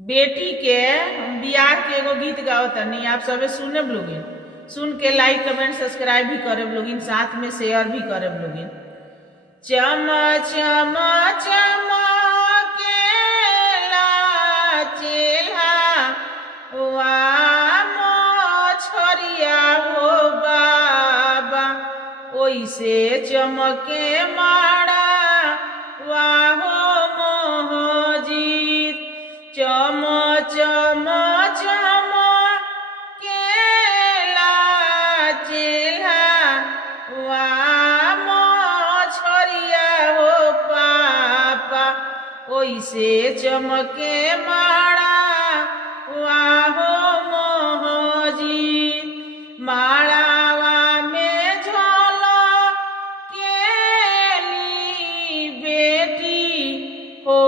बेटी के हम बियाह के एगो गीत गाओ तनी, आप सबे सुने लोगिन, सुन के लाइक कमेंट सब्सक्राइब भी करे लोगिन, साथ में शेयर भी करे लोगिन। चम चम चमकेला चेल्हा वा मोछरिया हो बाबा, ओइसे चमके माड़ा वाहो मोहजीत। चम चम चमकेला चेल्हा वा मोछरिया हो पापा, ओइसे चमके माड़ा वाहो मोहजीत। माड़ावा में झलकेली बेटी हो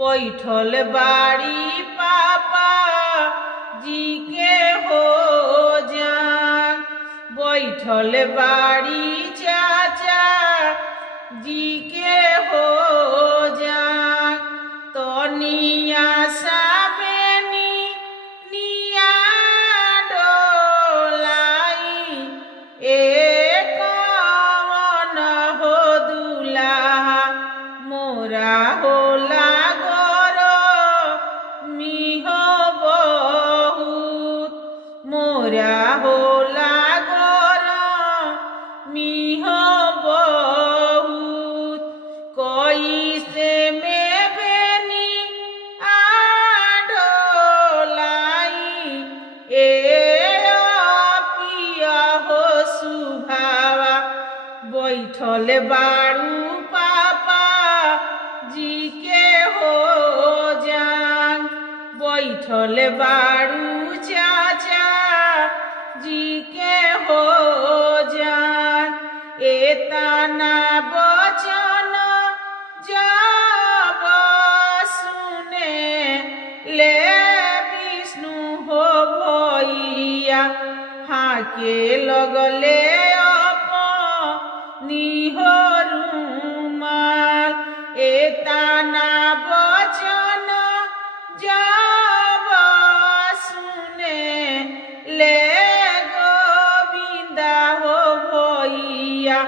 बैठल बाड़ी पापा जी के हो जान, बैठल बाड़ी चाचा जी के हो जान। तो निया साबेनी निया डोलाई एक कवन हो दुल्हा मोरा होला मोरा होला गरमी हो बहुत। कैसे में बेनी आडोलाई ए पिया हो सुभावा, बैठल बाड़ू पापा जी के हो जान, बैठल बाड़ू चाचा जी के हो जान। एतना बचन जब सुने ले विष्णु हो भैया, हाके लगले अपनी हो रुमाल। एतना बचन जब सुने ले गोविंदा हो भैया,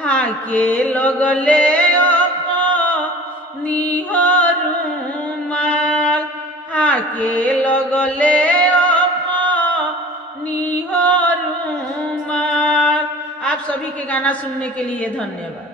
हाके लगले अपनी हो रुमाल, हाके लगले अपनी हो रुमाल। आप सभी के गाना सुनने के लिए धन्यवाद।